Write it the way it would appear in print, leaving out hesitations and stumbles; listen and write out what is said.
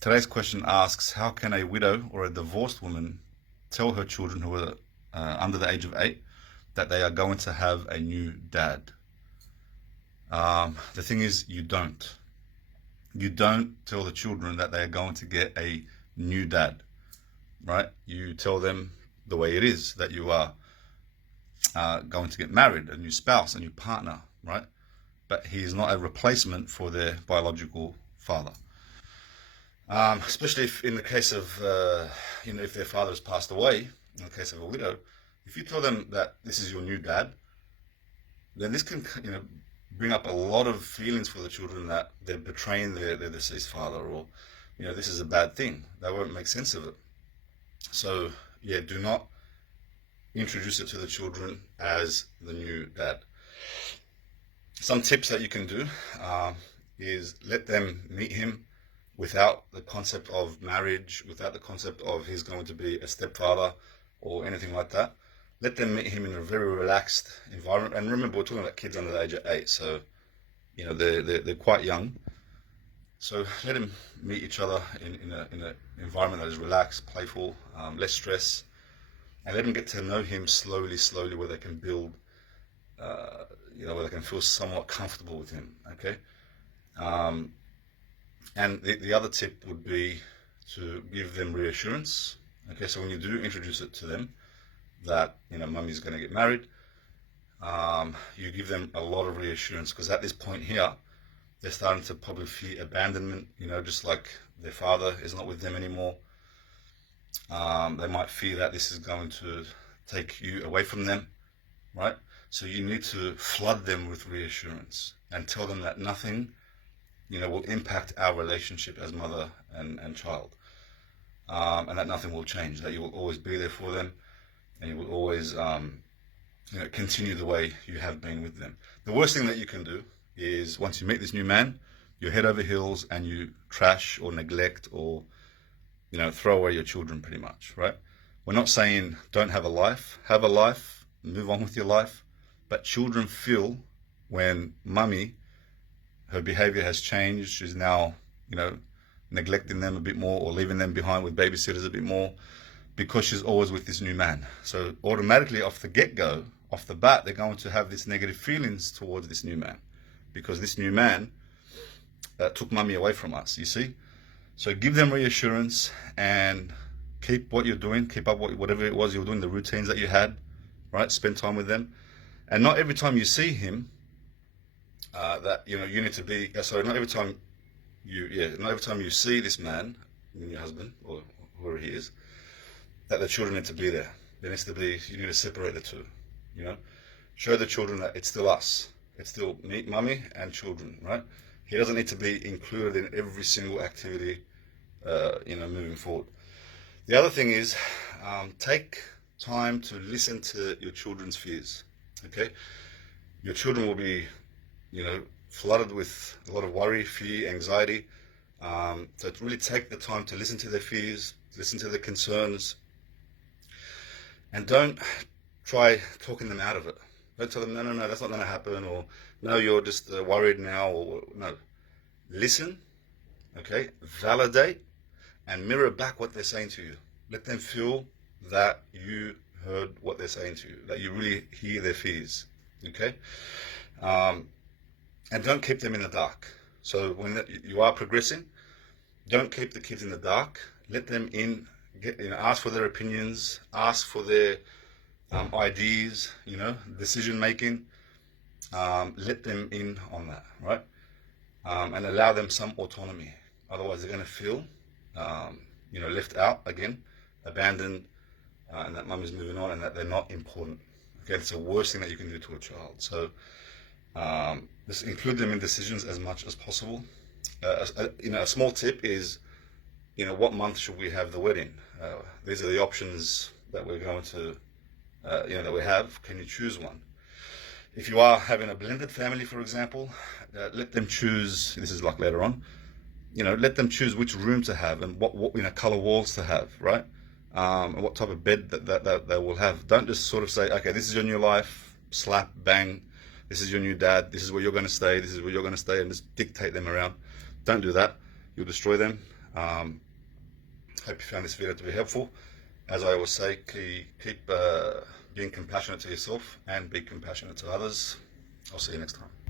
Today's question asks, how can a widow or a divorced woman tell her children who are under the age of 8 that they are going to have a new dad? The thing is, you don't. You don't tell the children that they are going to get a new dad, right? You tell them the way it is, that you are going to get married, a new spouse, a new partner, right? But he is not a replacement for their biological father. Especially if in the case of, if their father has passed away, in the case of a widow, if you tell them that this is your new dad, then this can, bring up a lot of feelings for the children that they're betraying their deceased father, or, this is a bad thing. They won't make sense of it. So, yeah, do not introduce it to the children as the new dad. Some tips that you can do is let them meet him without the concept of marriage, without the concept of he's going to be a stepfather or anything like that. Let them meet him in a very relaxed environment. And remember, we're talking about kids under the age of 8, so they're quite young. So let them meet each other in an environment that is relaxed, playful, less stress, and let them get to know him slowly, where they can build, where they can feel somewhat comfortable with him. Okay. And the other tip would be to give them reassurance. Okay, so when you do introduce it to them that, mummy's going to get married, you give them a lot of reassurance, because at this point here, they're starting to probably feel abandonment, just like their father is not with them anymore. They might fear that this is going to take you away from them, right? So you need to flood them with reassurance and tell them that nothing will impact our relationship as mother and child, and that nothing will change, that you will always be there for them, and you will always continue the way you have been with them. The worst thing that you can do is, once you meet this new man, you're head over heels and you trash or neglect or throw away your children, pretty much, right? We're not saying don't have a life, move on with your life, but children feel when mummy, her behavior has changed. She's now, neglecting them a bit more, or leaving them behind with babysitters a bit more, because she's always with this new man. So automatically off the get-go, off the bat, they're going to have this negative feelings towards this new man, because this new man took mummy away from us, you see? So give them reassurance and keep what you're doing, keep up whatever it was you were doing, the routines that you had, right? Spend time with them. And not every time you see him, that you need to be. Sorry, not every time you see this man, your husband or whoever he is, that the children need to be there. There needs to be. You need to separate the two. Show the children that it's still us. It's still me, mummy, and children. Right? He doesn't need to be included in every single activity. Moving forward. The other thing is, take time to listen to your children's fears. Okay, your children will be flooded with a lot of worry, fear, anxiety. So really take the time to listen to their fears, listen to their concerns, and don't try talking them out of it. Don't tell them, no, that's not going to happen, or no, you're just worried now, or no. Listen, okay, validate, and mirror back what they're saying to you. Let them feel that you heard what they're saying to you, that you really hear their fears, okay? And don't keep them in the dark. So when you are progressing, don't keep the kids in the dark. Let them in. Ask for their opinions. Ask for their ideas. Decision making. Let them in on that, right? And allow them some autonomy. Otherwise, they're going to feel, left out again, abandoned, and that mum is moving on, and that they're not important. Okay, it's the worst thing that you can do to a child. So. Just include them in decisions as much as possible. A small tip is, what month should we have the wedding? These are the options that we're going to, that we have. Can you choose one? If you are having a blended family, for example, let them choose. This is like later on. Let them choose which room to have and what color walls to have, right? And what type of bed that they will have. Don't just sort of say, okay, this is your new life, slap, bang. This is your new dad, this is where you're going to stay, this is where you're going to stay, and just dictate them around. Don't do that. You'll destroy them. Hope you found this video to be helpful. As I always say, keep being compassionate to yourself and be compassionate to others. I'll see you next time.